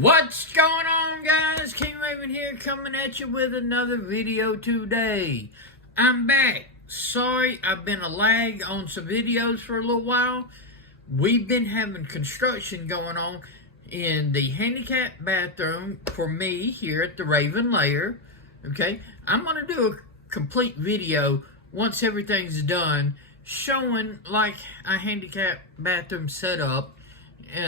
What's going on, guys? King Raven here, coming at you with another video today. I'm back. Sorry, I've been a lag on some videos for a little while. We've been having construction going on in the handicap bathroom for me here at the Raven Lair. Okay, I'm going to do a complete video once everything's done, showing like a handicap bathroom setup.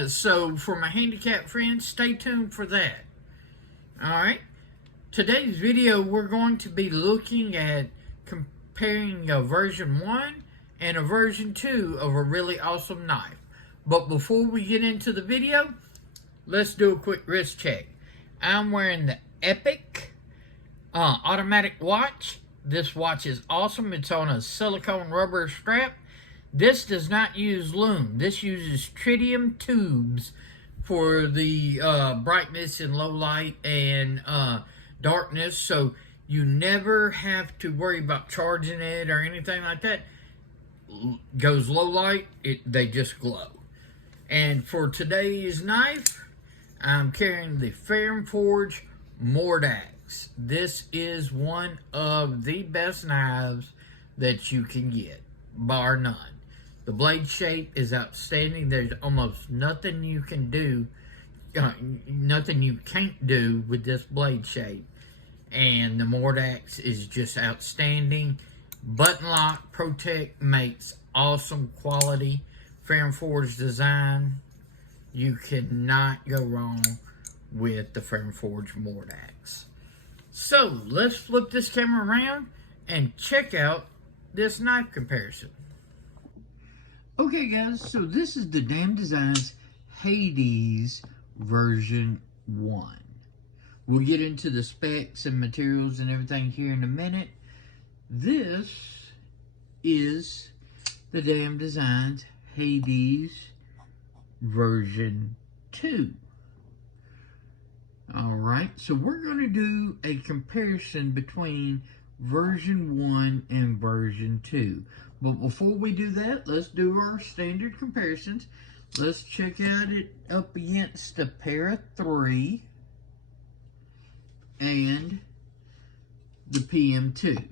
So for my handicap friends, stay tuned for that. Alright, today's video we're going to be looking at comparing a version 1 and a version 2 of a really awesome knife. But before we get into the video, let's do a quick wrist check. I'm wearing the Epic automatic watch. This watch is awesome. It's on a silicone rubber strap. This does not use lume. This uses tritium tubes for the brightness and low light and darkness, so you never have to worry about charging it or anything like that. Goes low light, they just glow. And for today's knife, I'm carrying the Forge Mordax. This is one of the best knives that you can get, bar none. The blade shape is outstanding. There's almost nothing you can do, nothing you can't do with this blade shape. And the Mordax is just outstanding. Button lock, protect, makes awesome quality. Forge design. You cannot go wrong with the Forge Mordax. So, let's flip this camera around and check out this knife comparison. Okay guys, so this is the Damn Designs Hades version 1. We'll get into the specs and materials and everything here in a minute. This is the Damn Designs Hades version 2. Alright, so we're going to do a comparison between version 1 and version 2. But before we do that, let's do our standard comparisons. Let's check out it up against the Para 3 and the PM2.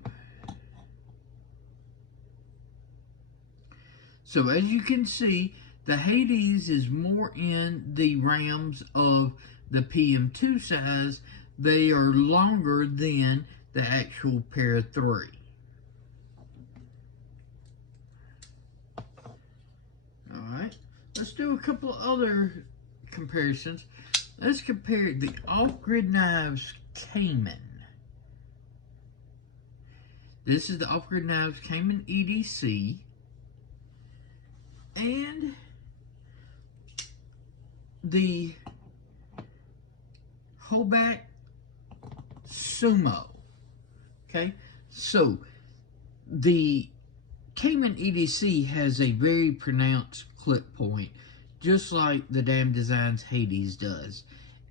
So as you can see, the Hades is more in the realms of the PM2 size. They are longer than the actual Para 3. Alright, let's do a couple other comparisons. Let's compare the Off-Grid Knives Cayman. This is the Off-Grid Knives Cayman EDC. And the Hoback Sumo. Okay, so the Cayman EDC has a very pronounced clip point, just like the Damn Designs Hades does.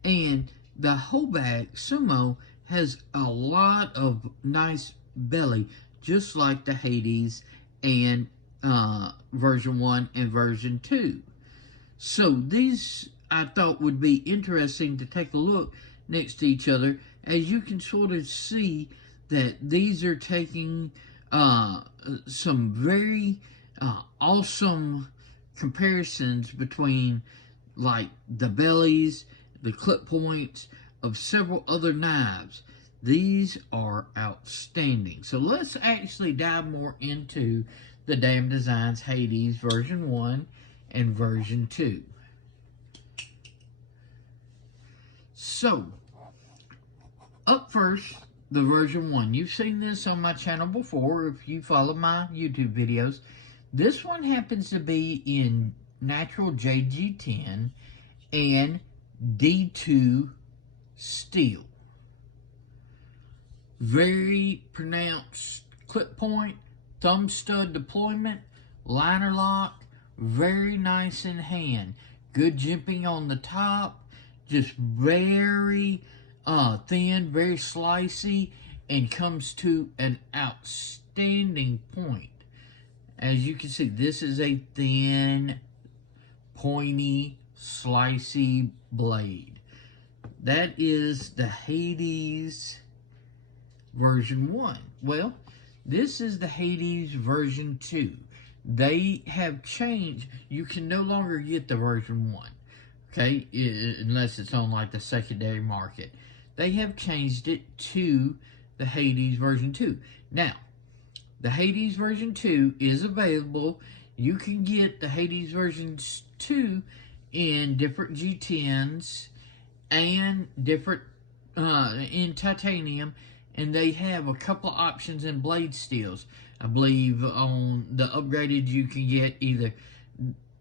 And the Hoback Sumo has a lot of nice belly, just like the Hades and version 1 and version 2. So these I thought would be interesting to take a look next to each other, as you can sort of see that these are taking some very awesome comparisons between like the bellies, the clip points of several other knives. These are outstanding. So let's actually dive more into the Damn Designs Hades version 1 and version 2. So, up first, the version 1. You've seen this on my channel before if you follow my YouTube videos. This one happens to be in natural JG10 and D2 steel. Very pronounced clip point, thumb stud deployment, liner lock, very nice in hand. Good jimping on the top, just very thin, very slicey, and comes to an outstanding point. As you can see, this is a thin, pointy, slicey blade. That is the Hades version 1. Well, this is the Hades version 2. They have changed. You can no longer get the version 1, okay, unless it's on like the secondary market. They have changed it to the Hades version 2. Now, the Hades version 2 is available. You can get the Hades version 2 in different G10s and different in titanium, and they have a couple of options in blade steels. I believe on the upgraded you can get either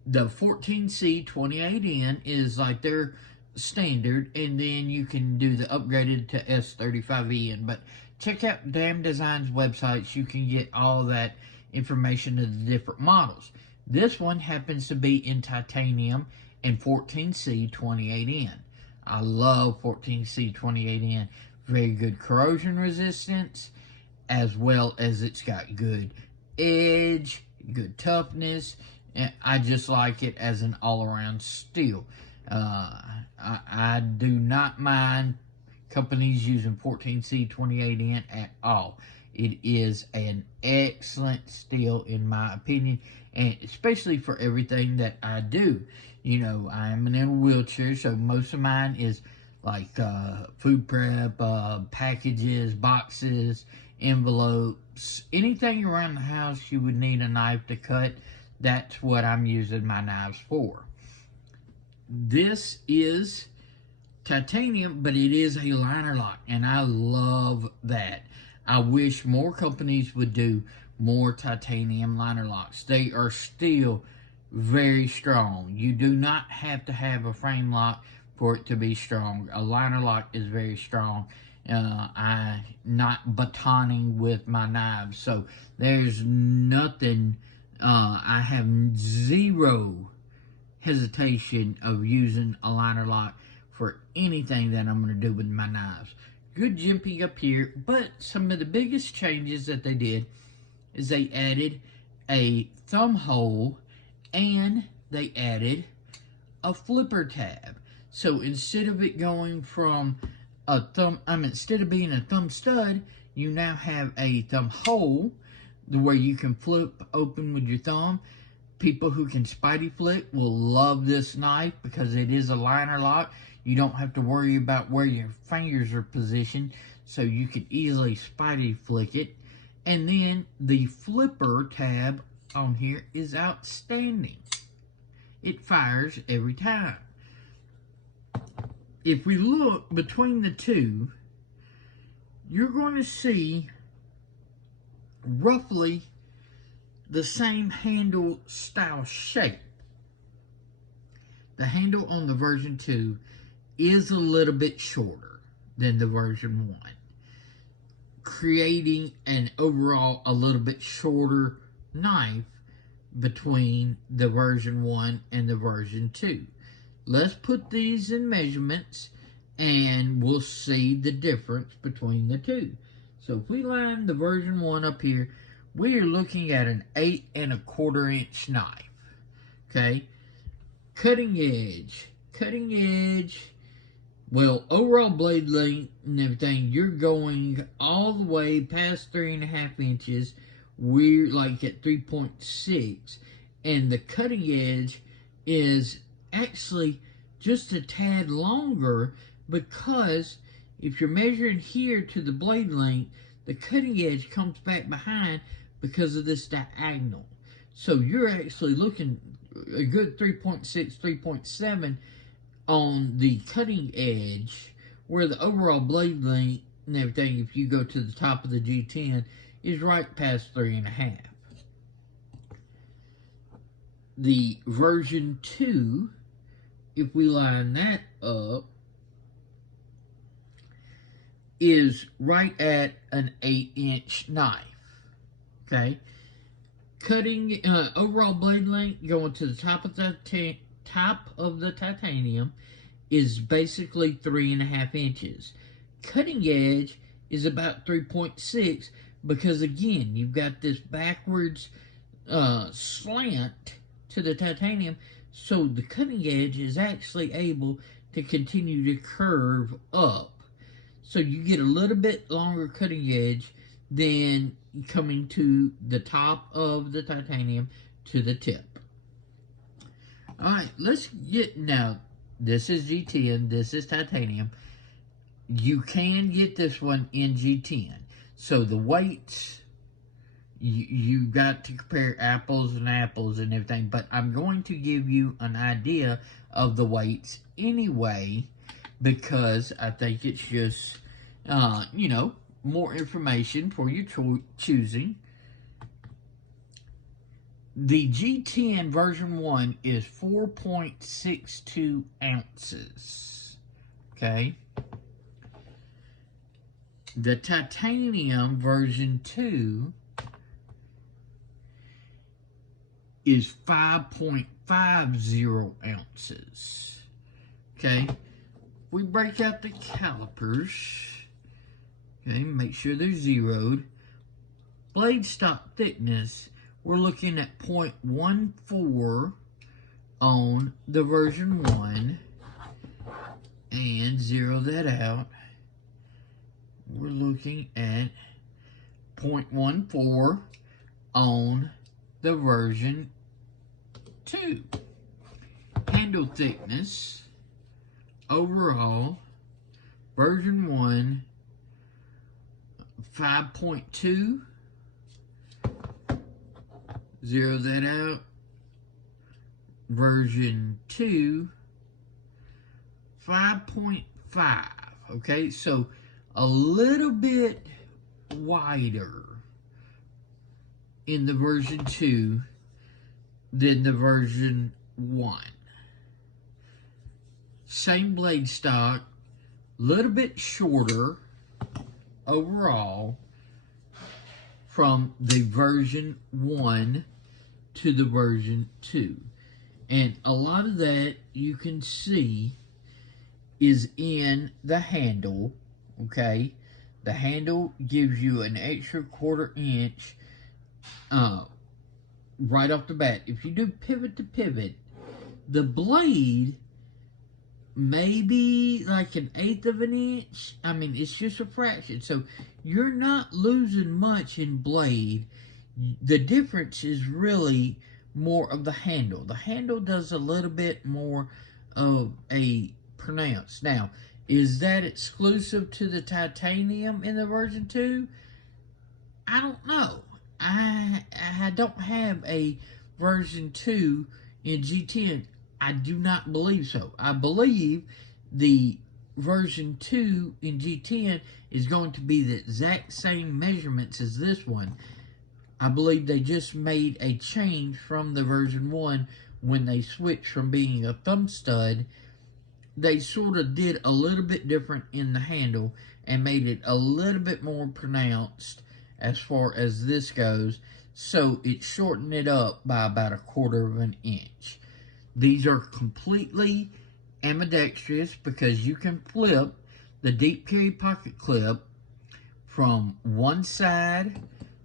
the 14C 28N is like their standard, and then you can do the upgraded to S35EN. But check out Damn Design's websites. You can get all that information of the different models. This one happens to be in titanium and 14C 28N. I love 14C 28N. Very good corrosion resistance, as well as it's got good edge, good toughness, and I just like it as an all-around steel. I do not mind companies using 14C 28N at all. It is an excellent steel in my opinion, and especially for everything that I do. You know, I'm in a wheelchair, so most of mine is like food prep, packages, boxes, envelopes, anything around the house you would need a knife to cut. That's what I'm using my knives for. This is titanium, but it is a liner lock, and I love that. I wish more companies would do more titanium liner locks. They are still very strong. You do not have to have a frame lock for it to be strong. A liner lock is very strong. I'm not batoning with my knives, so there's nothing. I have zero hesitation of using a liner lock for anything that I'm going to do with my knives. Good jimping up here, but some of the biggest changes that they did is they added a thumb hole and they added a flipper tab. So instead of it going from a thumb, instead of being a thumb stud, you now have a thumb hole where you can flip open with your thumb. People who can spidey flick will love this knife because it is a liner lock. You don't have to worry about where your fingers are positioned, so you can easily spidey flick it. And then the flipper tab on here is outstanding. It fires every time. If we look between the two, you're going to see roughly the same handle style shape. The handle on the version 2 is a little bit shorter than the version 1, creating an overall a little bit shorter knife between the version 1 and the version 2. Let's put these in measurements and we'll see the difference between the two. So if we line the version 1 up here, we are looking at an 8 1/4 inch knife. Okay, cutting edge, well, overall blade length and everything, you're going all the way past 3.5 inches. We're like at 3.6, and the cutting edge is actually just a tad longer, because if you're measuring here to the blade length, the cutting edge comes back behind because of this diagonal. So you're actually looking a good 3.6, 3.7 on the cutting edge, where the overall blade length and everything, if you go to the top of the G10, is right past 3.5. The version 2, if we line that up, is right at an 8-inch knife. Okay, cutting overall blade length going to the top of the titanium is basically 3.5 inches. Cutting edge is about 3.6, because again, you've got this backwards slant to the titanium, so the cutting edge is actually able to continue to curve up. So you get a little bit longer cutting edge than coming to the top of the titanium to the tip. Alright, let's get now. This is G10, this is titanium. You can get this one in G10. So the weights, you got to compare apples and apples and everything, but I'm going to give you an idea of the weights anyway, because I think it's just, you know, more information for your choosing. The G10 version 1 is 4.62 ounces, okay? The titanium version 2 is 5.50 ounces, okay? We break out the calipers, okay, make sure they're zeroed. Blade stock thickness, we're looking at 0.14 on the version 1, and zero that out. We're looking at 0.14 on the version 2. Handle thickness, overall, version 1, 5.2. Zero that out. Version 2, 5.5. Okay, so a little bit wider in the version 2 than the version 1. Same blade stock, little bit shorter overall from the version 1 to the version 2. And a lot of that you can see is in the handle, okay? The handle gives you an extra 1/4 inch right off the bat. If you do pivot to pivot, the blade maybe like 1/8 of an inch. I mean, it's just a fraction. So you're not losing much in blade. The difference is really more of the handle. The handle does a little bit more of a pronounce. Now, is that exclusive to the titanium in the version 2? I don't know. I don't have a version 2 in G10. I do not believe so. I believe the version 2 in G10 is going to be the exact same measurements as this one. I believe they just made a change from the version 1 when they switched from being a thumb stud. They sort of did a little bit different in the handle and made it a little bit more pronounced as far as this goes. So it shortened it up by about 1/4 of an inch. These are completely ambidextrous because you can flip the deep carry pocket clip from one side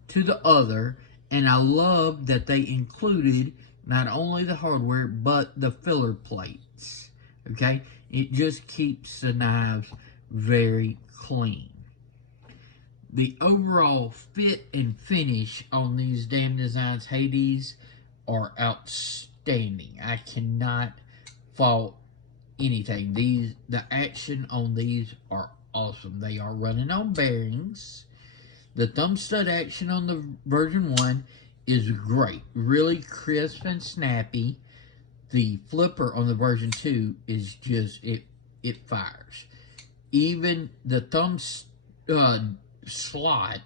to the other, and I love that they included not only the hardware but the filler plates. Okay, it just keeps the knives very clean. The overall fit and finish on these Damn Designs Hades are outstanding. I cannot fault anything. The action on these are awesome. They are running on bearings. The thumb stud action on the version 1 is great. Really crisp and snappy. The flipper on the version 2 is just, it fires. Even the thumb slot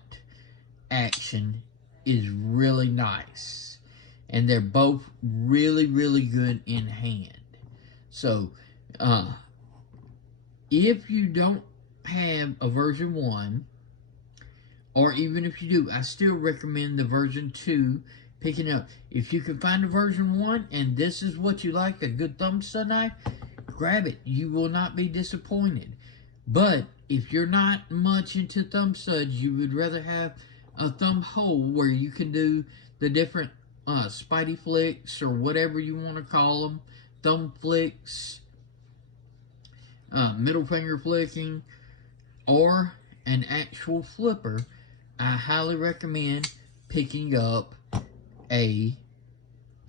action is really nice. And they're both really, really good in hand. So, if you don't have a version 1, or even if you do, I still recommend the version 2 picking up. If you can find a version 1 and this is what you like, a good thumb stud knife, grab it. You will not be disappointed. But if you're not much into thumb studs, you would rather have a thumb hole where you can do the different spidey flicks or whatever you want to call them, thumb flicks. middle finger flicking, or an actual flipper, I highly recommend picking up a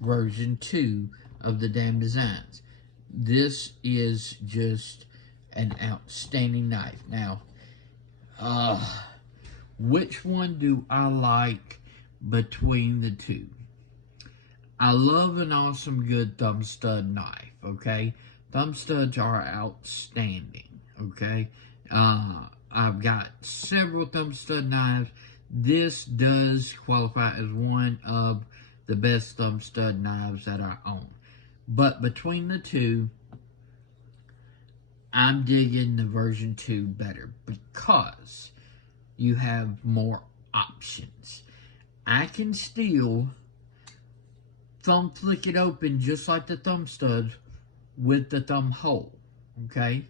version 2 of the Damn Designs. This is just an outstanding knife. Now, which one do I like between the two? I love an awesome good thumb stud knife, okay? Thumb studs are outstanding, okay? I've got several thumb stud knives. This does qualify as one of the best thumb stud knives that I own. But between the two, I'm digging the version 2 better because you have more options. I can still thumb flick it open just like the thumb studs with the thumb hole, okay?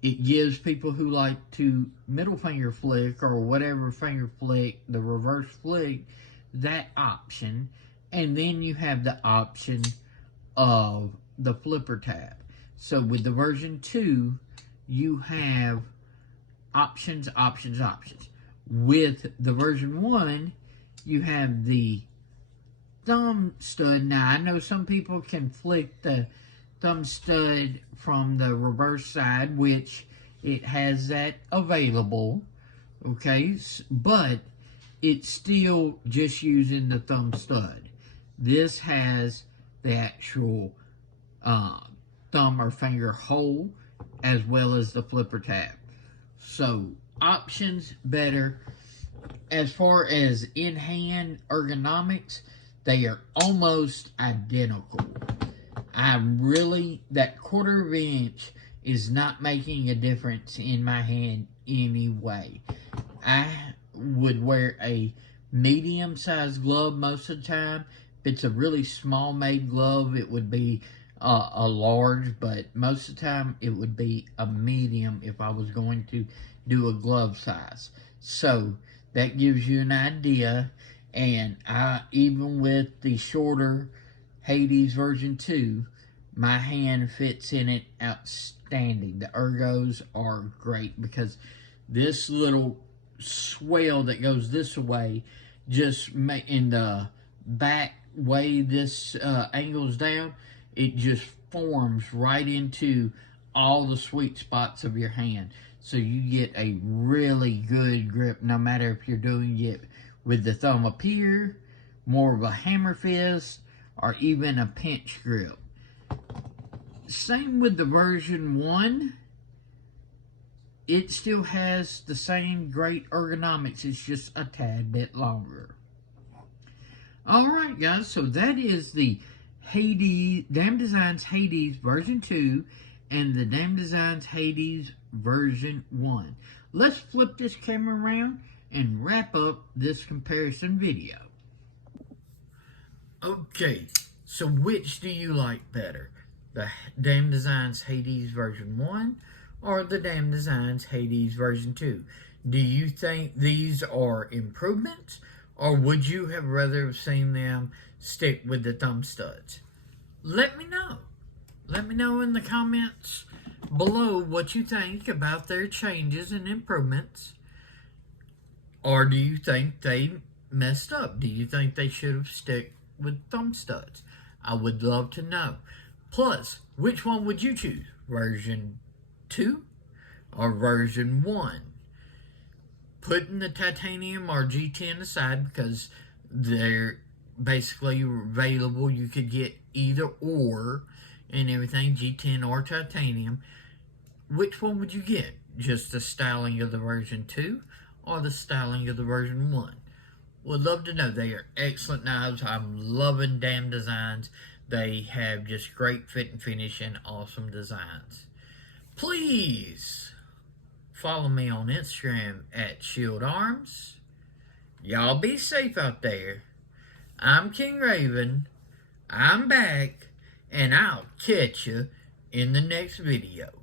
It gives people who like to middle finger flick or whatever finger flick, the reverse flick, that option. And then you have the option of the flipper tab. So with the version 2, you have options, options, options. With the version 1, you have the thumb stud. Now, I know some people can flick the thumb stud from the reverse side, which it has that available, okay? But it's still just using the thumb stud. This has the actual thumb or finger hole as well as the flipper tab. So, options better. As far as in-hand ergonomics, they are almost identical. That quarter of an inch is not making a difference in my hand anyway. I would wear a medium-sized glove most of the time. If it's a really small-made glove, it would be a large, but most of the time it would be a medium if I was going to do a glove size. So that gives you an idea. And even with the shorter Hades version 2, my hand fits in it outstanding. The ergos are great because this little swell that goes this way, just in the back way this angles down, it just forms right into all the sweet spots of your hand. So you get a really good grip, no matter if you're doing it with the thumb up here, more of a hammer fist, or even a pinch grip. Same with the version 1. It still has the same great ergonomics. It's just a tad bit longer. Alright guys, so that is the Damn Designs Hades version 2 and the Damn Designs Hades version 1. Let's flip this camera around and wrap up this comparison video. Okay, so which do you like better? The Damn Designs Hades version 1 or the Damn Designs Hades version 2? Do you think these are improvements, or would you have rather seen them stick with the thumb studs? Let me know. Let me know in the comments below what you think about their changes and improvements. Or do you think they messed up? Do you think they should have stuck with thumb studs? I would love to know. Plus, which one would you choose? Version 2 or version 1? Putting the titanium or G10 aside because they're basically available. You could get either or and everything, G10 or titanium. Which one would you get? Just the styling of the version 2 or the styling of the version 1? Would love to know. They are excellent knives. I'm loving Damn Designs. They have just great fit and finish and awesome designs. Please follow me on Instagram at Shield Arms. Y'all be safe out there. I'm King Raven. I'm back, and I'll catch you in the next video.